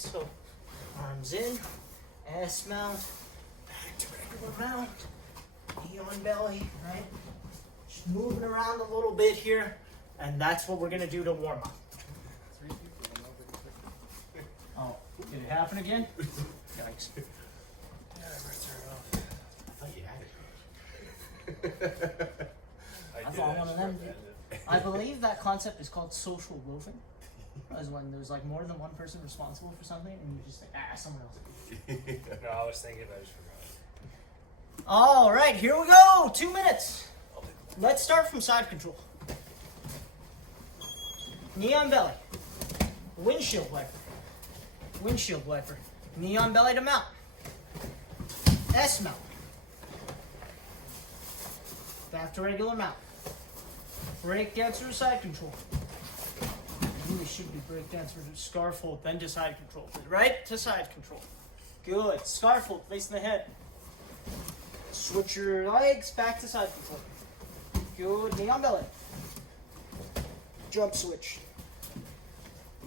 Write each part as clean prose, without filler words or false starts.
So arms in, S mount, back to regular mount, knee on belly, right? Just moving around a little bit here, and that's what we're gonna do to warm up. Oh, did it happen again? Yikes. I thought one of them did. I believe that concept is called social loafing. As when there's like more than one person responsible for something and you just say, someone else. No, I was thinking, I just forgot. All right, here we go. 2 minutes. Let's start from side control. Knee on belly. Windshield wiper. Windshield wiper. Knee on belly to mount. S mount. Back to regular mount. Break down through side control. Really should be break down through scarf hold, then to side control. Right to side control. Good. Scarf hold, facing the head. Switch your legs back to side control. Good. Knee on belly. Jump switch.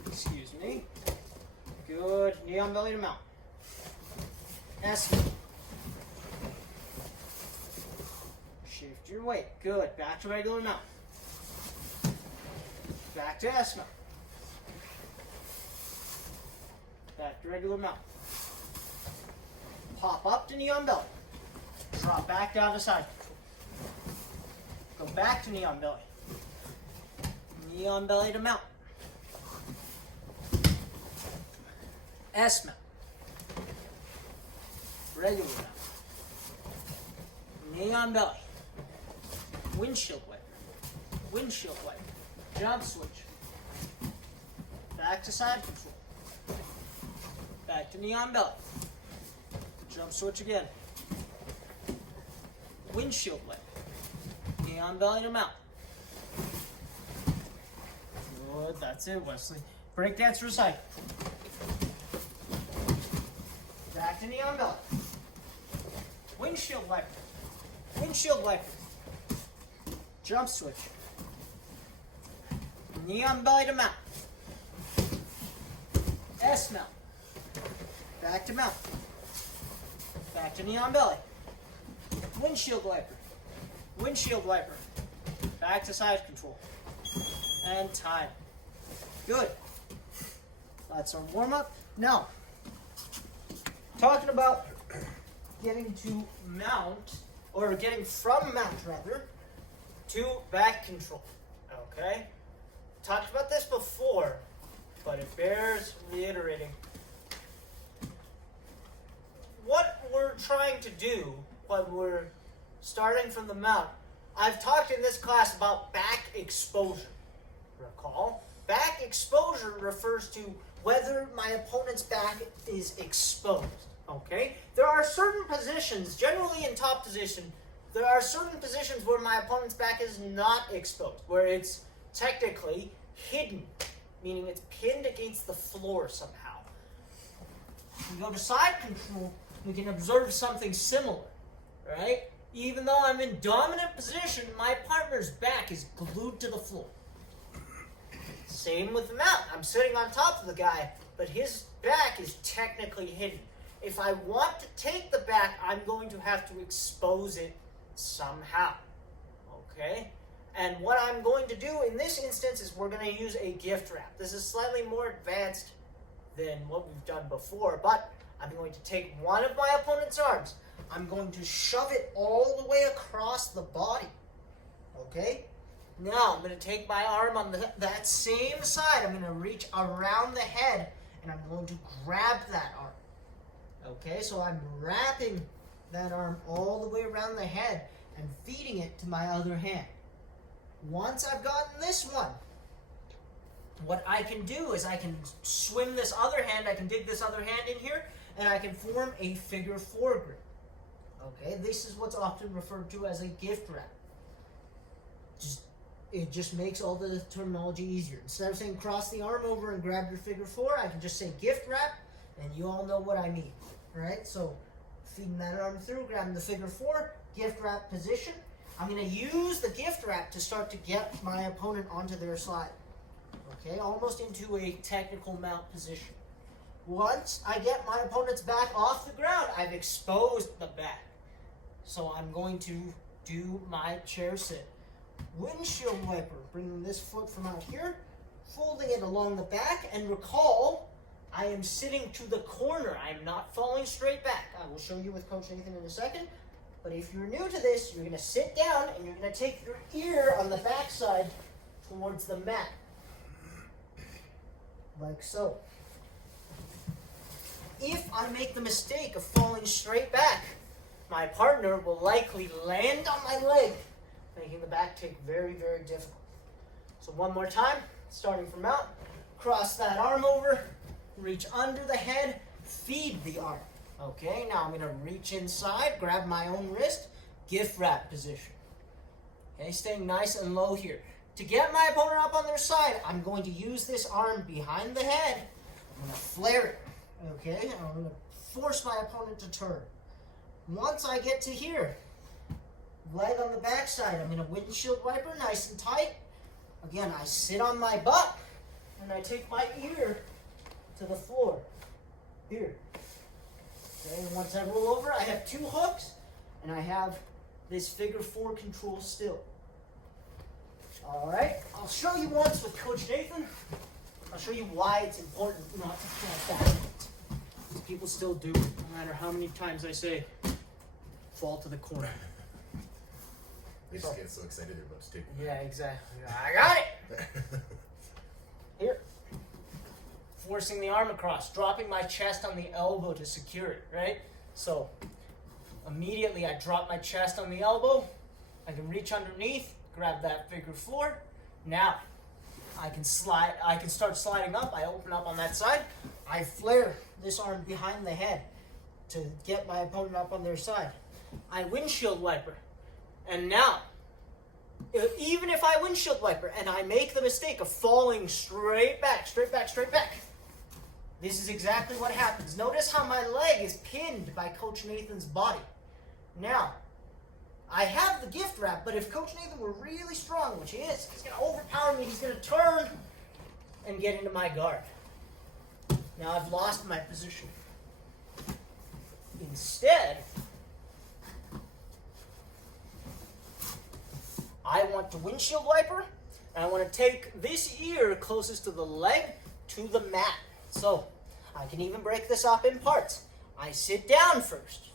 Excuse me. Good. Knee on belly to mount. S mount. Shift your weight. Good. Back to regular mount. Back to S mount. Back to regular mount. Pop up to knee on belly. Drop back down to side control. Go back to knee on belly. Knee on belly to mount. S mount. Regular mount. Knee on belly. Windshield wiper. Windshield wiper. Jump switch. Back to side control. Back to knee on belly. Jump switch again. Windshield wiper. Knee on belly to mount. Good, that's it, Wesley. Break dance for a side. Back to knee on belly. Windshield wiper. Windshield wiper. Jump switch. Knee on belly to mount. S mount. Back to mount. Back to knee on belly. Windshield wiper. Windshield wiper. Back to side control. And time. Good. That's our warm up. Now, talking about getting to mount, or getting from mount rather, to back control. Okay? Talked about this before, but it bears reiterating. What we're trying to do when we're starting from the mount, I've talked in this class about back exposure. Recall? Back exposure refers to whether my opponent's back is exposed. Okay? There are certain positions, generally in top position, there are certain positions where my opponent's back is not exposed, where it's technically hidden, meaning it's pinned against the floor somehow. We go to side control, we can observe something similar, right? Even though I'm in dominant position, my partner's back is glued to the floor. Same with the mount. I'm sitting on top of the guy, but his back is technically hidden. If I want to take the back, I'm going to have to expose it somehow. Okay? And what I'm going to do in this instance is we're going to use a gift wrap. This is slightly more advanced than what we've done before, but I'm going to take one of my opponent's arms. I'm going to shove it all the way across the body. Okay? Now, I'm going to take my arm on that same side. I'm going to reach around the head, and I'm going to grab that arm. Okay? So I'm wrapping that arm all the way around the head and feeding it to my other hand. Once I've gotten this one, what I can do is I can swim this other hand, I can dig this other hand in here, and I can form a figure 4 grip. Okay, this is what's often referred to as a gift wrap. It just makes all the terminology easier. Instead of saying cross the arm over and grab your figure 4, I can just say gift wrap, and you all know what I mean. Right? So, feeding that arm through, grabbing the figure 4, gift wrap position. I'm going to use the gift wrap to start to get my opponent onto their side. Okay, almost into a technical mount position. Once I get my opponent's back off the ground, I've exposed the back. So I'm going to do my chair sit. Windshield wiper, bringing this foot from out here, folding it along the back, and recall, I am sitting to the corner. I am not falling straight back. I will show you with Coach Nathan in a second. But if you're new to this, you're going to sit down and you're going to take your ear on the backside towards the mat. Like so. If I make the mistake of falling straight back, my partner will likely land on my leg, making the back take very, very difficult. So one more time, starting from out, cross that arm over, reach under the head, feed the arm. Okay, now I'm going to reach inside, grab my own wrist, gift wrap position. Okay, staying nice and low here. To get my opponent up on their side, I'm going to use this arm behind the head. I'm going to flare it. Okay, and I'm going to force my opponent to turn. Once I get to here, leg on the backside, I'm going to windshield wiper nice and tight. Again, I sit on my butt, and I take my ear to the floor. Here. Okay, and once I roll over, I have two hooks, and I have this figure 4 control still. Alright, I'll show you once with Coach Nathan. I'll show you why it's important not to fall back. Because people still do, no matter how many times I say, fall to the corner. They just get so excited they're about to take it. Yeah, exactly. I got it! Here. Forcing the arm across, dropping my chest on the elbow to secure it, right? So, immediately I drop my chest on the elbow. I can reach underneath, grab that figure 4. Now, I can start sliding up. I open up on that side. I flare this arm behind the head to get my opponent up on their side. I windshield wiper. And now, even if I windshield wiper and I make the mistake of falling straight back, this is exactly what happens. Notice how my leg is pinned by Coach Nathan's body. Now, I have the gift wrap, but if Coach Nathan were really strong, which he is, he's going to overpower me. He's going to turn and get into my guard. Now I've lost my position. Instead, I want to windshield wiper, and I want to take this ear closest to the leg to the mat. So, I can even break this up in parts. I sit down first,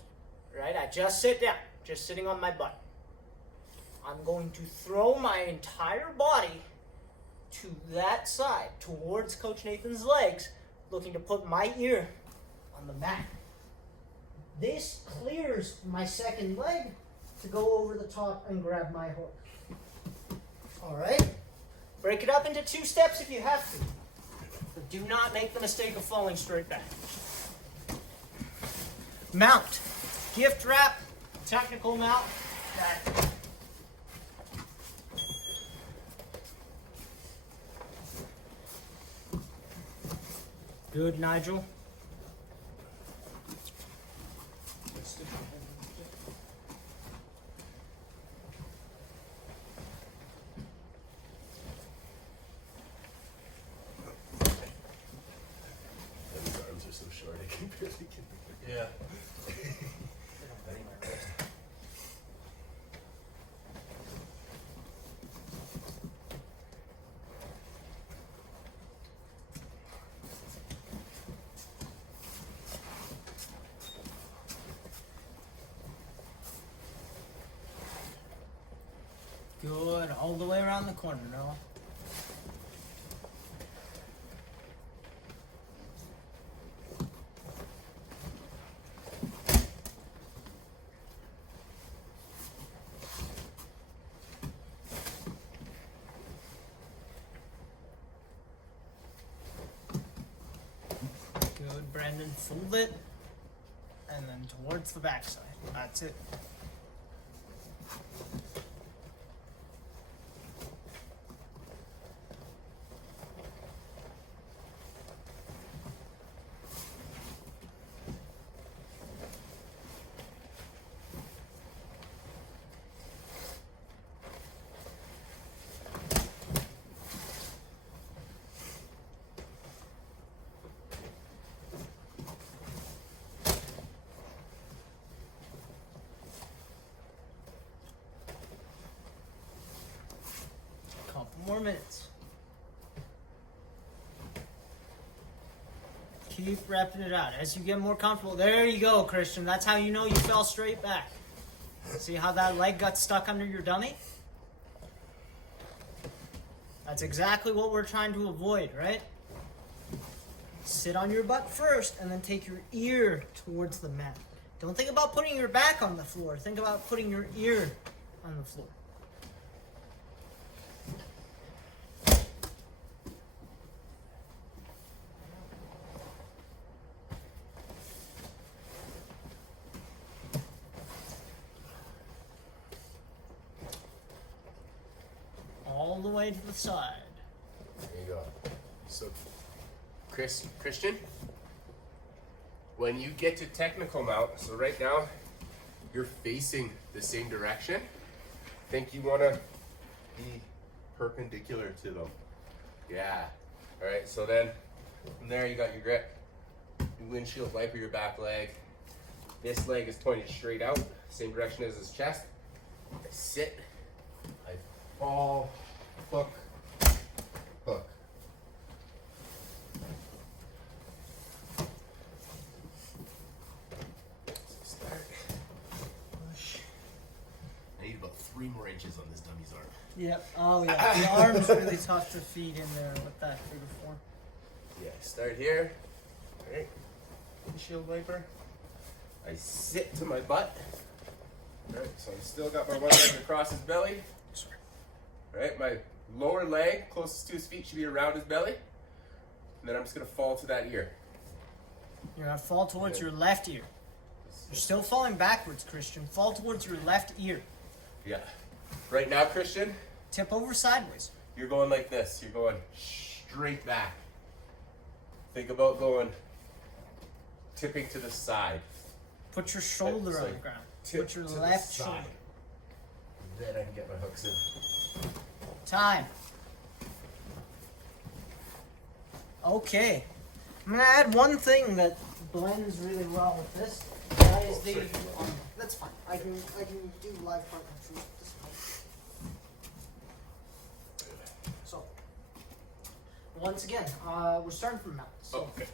right? I just sit down, just sitting on my butt. I'm going to throw my entire body to that side, towards Coach Nathan's legs, looking to put my ear on the mat. This clears my second leg to go over the top and grab my hook. Alright? Break it up into 2 steps if you have to. But do not make the mistake of falling straight back. Mount. Gift wrap. Technical mount. Back. Good, Nigel. His arms are so short, I can barely get them. Yeah. Good, all the way around the corner, Noah. Good, Brandon, fold it, and then towards the backside. That's it. more minutes. Keep repping it out. As you get more comfortable, there you go, Christian. That's how you know you fell straight back. See how that leg got stuck under your dummy? That's exactly what we're trying to avoid, right? Sit on your butt first and then take your ear towards the mat. Don't think about putting your back on the floor. Think about putting your ear on the floor. All the way to the side. There you go. So, Christian, when you get to technical mount, so right now you're facing the same direction. I think you want to be perpendicular to them. Yeah. All right. So then from there you got your grip. You windshield wiper your back leg. This leg is pointed straight out, same direction as his chest. I sit. I fall. Hook. Hook. Start. Push. I need about 3 more inches on this dummy's arm. Yep. Oh yeah. The arm's really tough to feed in there with that figure four. Yeah, start here. Alright. Windshield wiper. I sit to my butt. Alright, so I'm still got my one leg across his belly. Alright, my lower leg closest to his feet should be around his belly. And then I'm just gonna fall to that ear. You're gonna fall towards your left ear. You're still falling backwards, Christian. Fall towards your left ear. Yeah. Right now, Christian, Tip over sideways. you're going like this. You're going straight back. Think about going, tipping to the side. Put your shoulder It's on like the ground. tip Put your to the left side. shoulder. Then I can get my hooks in. Time. Okay. I'm gonna add one thing that blends really well with this. That is the. That's fine. I can do live partner truth. This is fine. So, once again, we're starting from mount. So Oh, okay.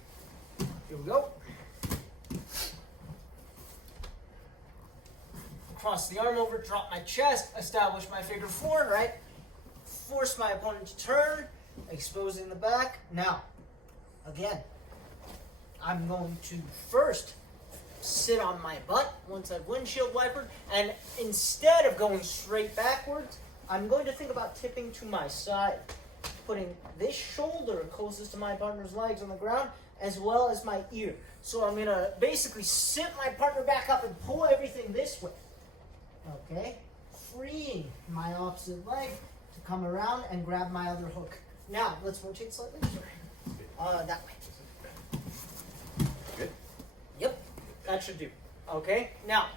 here we go. Cross the arm over, drop my chest, establish my figure four, right? Force my opponent to turn, exposing the back. Now, again, I'm going to first sit on my butt once I've windshield wipered, and instead of going straight backwards, I'm going to think about tipping to my side, putting this shoulder closest to my partner's legs on the ground, as well as my ear. So I'm going to basically sit my partner back up and pull everything this way. Okay? Freeing my opposite leg to come around and grab my other hook. Now, let's rotate slightly. That way. Good? Yep, that should do. Okay, now,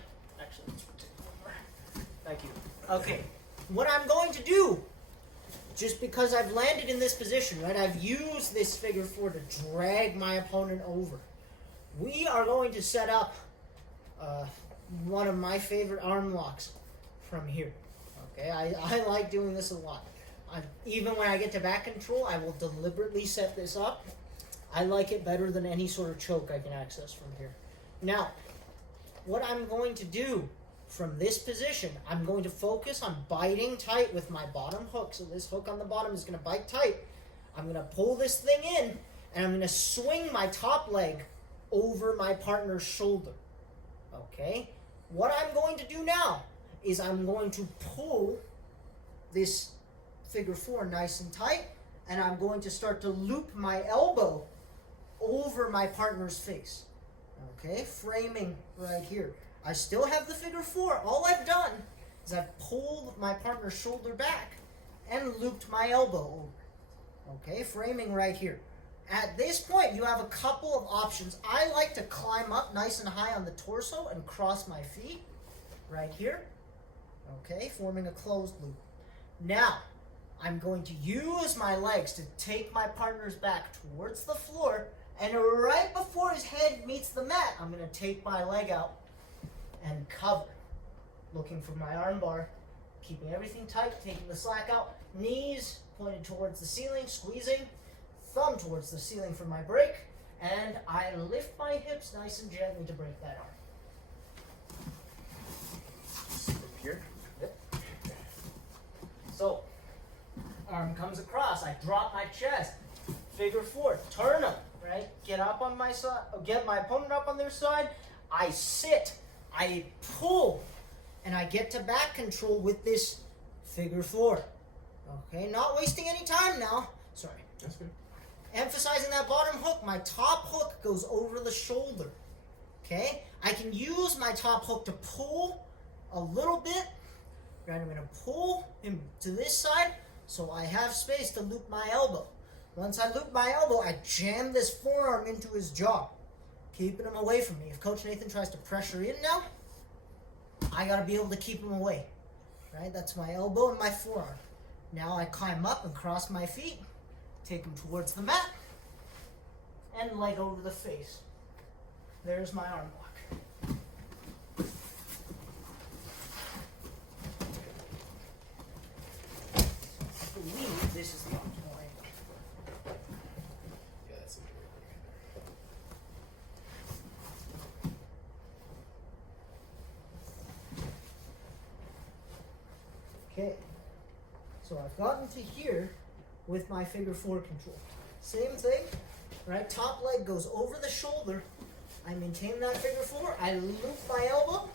actually, let's rotate over. Thank you. Okay, what I'm going to do, just because I've landed in this position, right, I've used this figure four to drag my opponent over. We are going to set up one of my favorite arm locks from here. Okay, I like doing this a lot. Even when I get to back control, I will deliberately set this up. I like it better than any sort of choke I can access from here. Now, what I'm going to do from this position, I'm going to focus on biting tight with my bottom hook. So this hook on the bottom is going to bite tight. I'm going to pull this thing in, and I'm going to swing my top leg over my partner's shoulder. Okay? What I'm going to do now is I'm going to pull this figure four nice and tight, and I'm going to start to loop my elbow over my partner's face. Okay, framing right here. I still have the figure four. All I've done is I've pulled my partner's shoulder back and looped my elbow over. Okay, framing right here. At this point, you have a couple of options. I like to climb up nice and high on the torso and cross my feet right here. Okay, forming a closed loop. Now, I'm going to use my legs to take my partner's back towards the floor, and right before his head meets the mat, I'm going to take my leg out and cover. Looking for my arm bar, keeping everything tight, taking the slack out, knees pointed towards the ceiling, squeezing, thumb towards the ceiling for my break, and I lift my hips nice and gently to break that arm. Up here. Yep. So, arm comes across, I drop my chest, figure four, turn them, right? Get up on my side, get my opponent up on their side, I sit, I pull, and I get to back control with this figure four. Okay, not wasting any time now. Sorry. That's good. Emphasizing that bottom hook, my top hook goes over the shoulder. Okay? I can use my top hook to pull a little bit. Right, I'm going to pull him to this side so I have space to loop my elbow. Once I loop my elbow, I jam this forearm into his jaw, keeping him away from me. If Coach Nathan tries to pressure in now, I got to be able to keep him away. Right? That's my elbow and my forearm. Now I climb up and cross my feet, take him towards the mat, and leg over the face. There's my arm block. I believe this is the optimal angle. Yeah, that's a good way. Okay, so I've gotten to here with my figure four control. Same thing, right? Top leg goes over the shoulder. I maintain that figure four. I loop my elbow,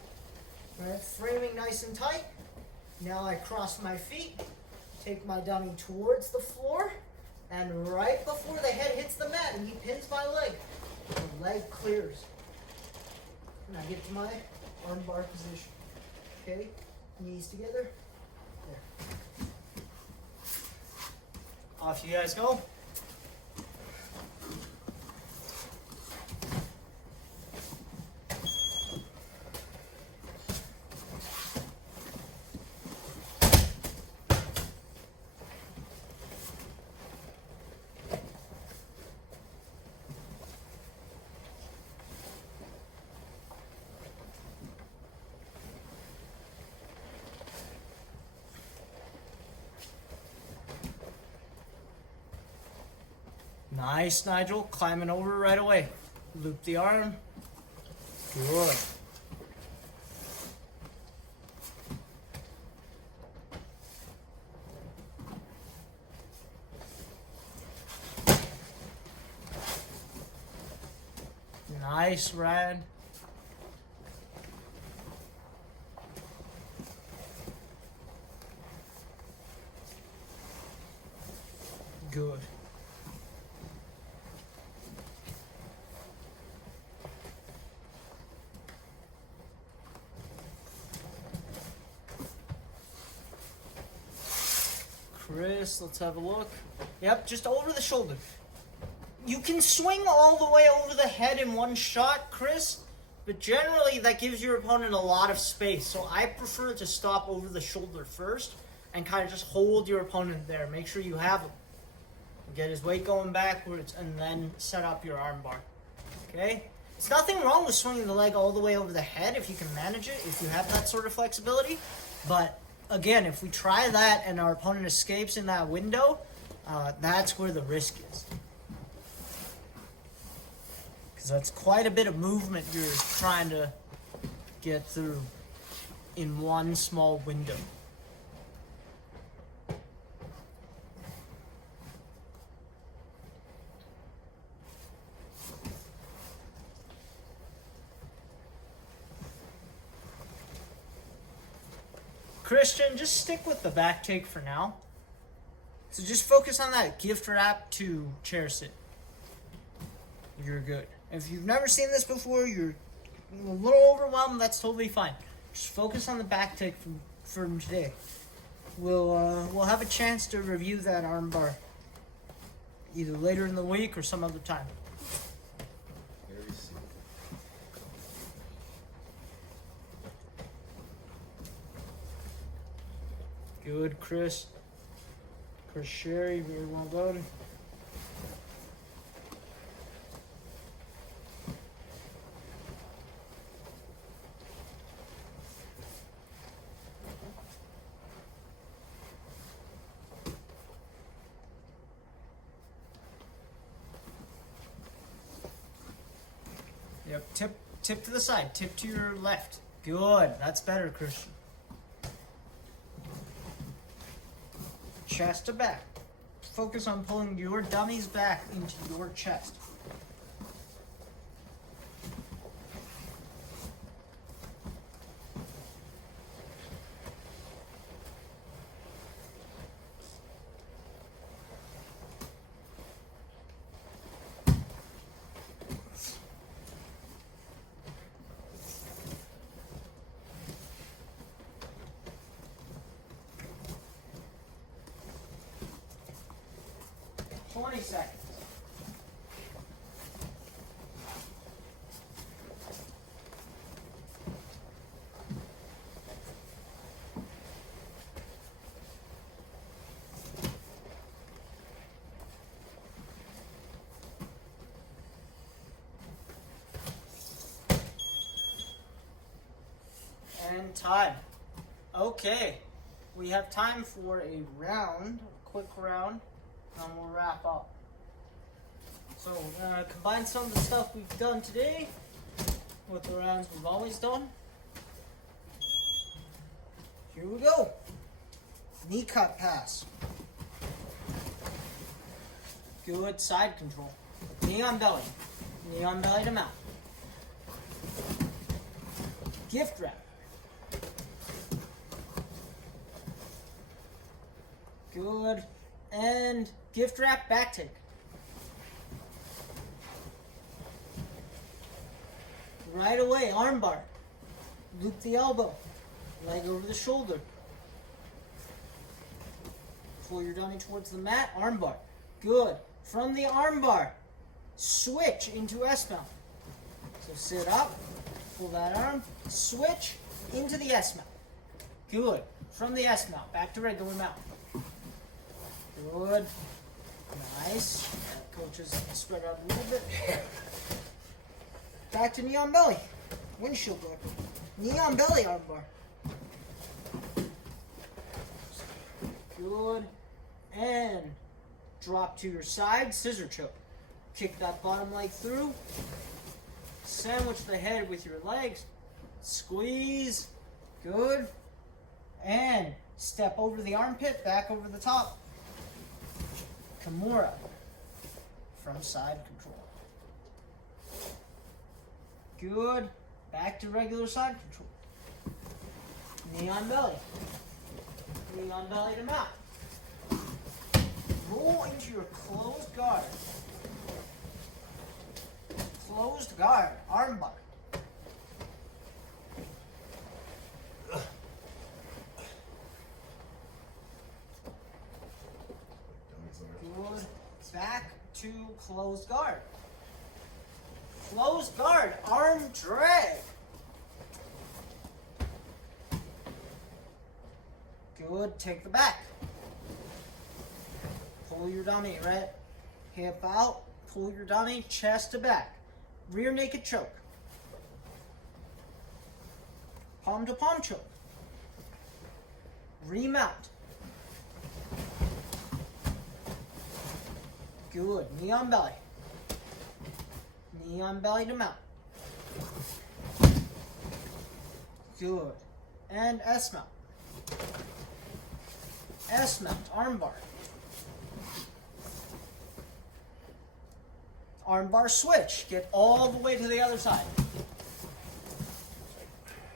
right? Framing nice and tight. Now I cross my feet, take my dummy towards the floor, and right before the head hits the mat and he pins my leg, the leg clears. And I get to my arm bar position. Okay, knees together. There. Off you guys go. Nice, Nigel. Climbing over right away. Loop the arm. Good. Nice, Ryan. Good. Chris, let's have a look. Yep, just over the shoulder. You can swing all the way over the head in one shot, Chris, but generally that gives your opponent a lot of space. So I prefer to stop over the shoulder first and kind of just hold your opponent there. Make sure you have him. Get his weight going backwards and then set up your arm bar. Okay? It's nothing wrong with swinging the leg all the way over the head if you can manage it, if you have that sort of flexibility. But again, if we try that and our opponent escapes in that window, that's where the risk is. Because that's quite a bit of movement you're trying to get through in one small window. Christian, just stick with the back take for now. So just focus on that gift wrap to chair sit. You're good. If you've never seen this before, you're a little overwhelmed, that's totally fine. Just focus on the back take from today. We'll have a chance to review that arm bar either later in the week or some other time. Good, Chris. Chris Sherry, very well done. Yep, tip to the side, tip to your left. Good, that's better, Christian. Chest to back. Focus on pulling your dummies back into your chest. Seconds. And time. Okay, we have time for a round, a quick round, and we'll wrap up. So we're gonna combine some of the stuff we've done today with the rounds we've always done. Here we go. Knee cut pass. Good side control. Knee on belly. Knee on belly to mount. Gift wrap. Good. And gift wrap back take. Right away, arm bar. Loop the elbow. Leg over the shoulder. Pull your dummy towards the mat, arm bar. Good. From the arm bar, switch into S-mount. So sit up, pull that arm, switch into the S-mount. Good. From the S-mount, back to regular mount. Good. Nice. That coach is spread out a little bit. Back to knee on belly. Windshield wiper. Knee on belly armbar. Good. And drop to your side, scissor choke. Kick that bottom leg through. Sandwich the head with your legs. Squeeze. Good. And step over the armpit, back over the top. Kimura. From side control. Good. Back to regular side control. Knee on belly. Knee on belly to mount. Roll into your closed guard. Closed guard. Arm bar. Good. Back to closed guard. Closed guard. Arm drag. Good. Take the back. Pull your dummy, right? Hip out. Pull your dummy. Chest to back. Rear naked choke. Palm to palm choke. Remount. Good. Knee on belly. Knee on belly to mount. Good. And S mount. S mount. Arm bar. Arm bar switch. Get all the way to the other side.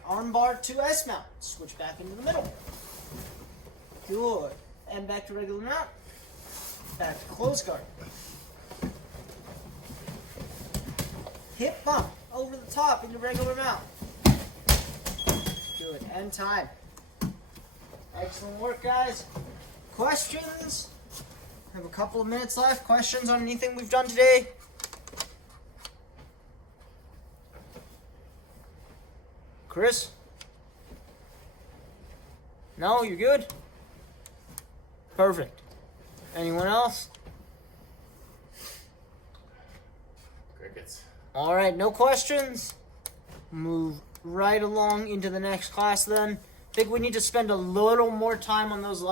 Arm bar to S mount. Switch back into the middle. Good. And back to regular mount. Back to close guard. Hip bump over the top into regular mount. Good. End time. Excellent work, guys. Questions? We have a couple of minutes left. Questions on anything we've done today? Chris? No, you're good? Perfect. Anyone else? Crickets. All right, no questions. Move right along into the next class then. I think we need to spend a little more time on those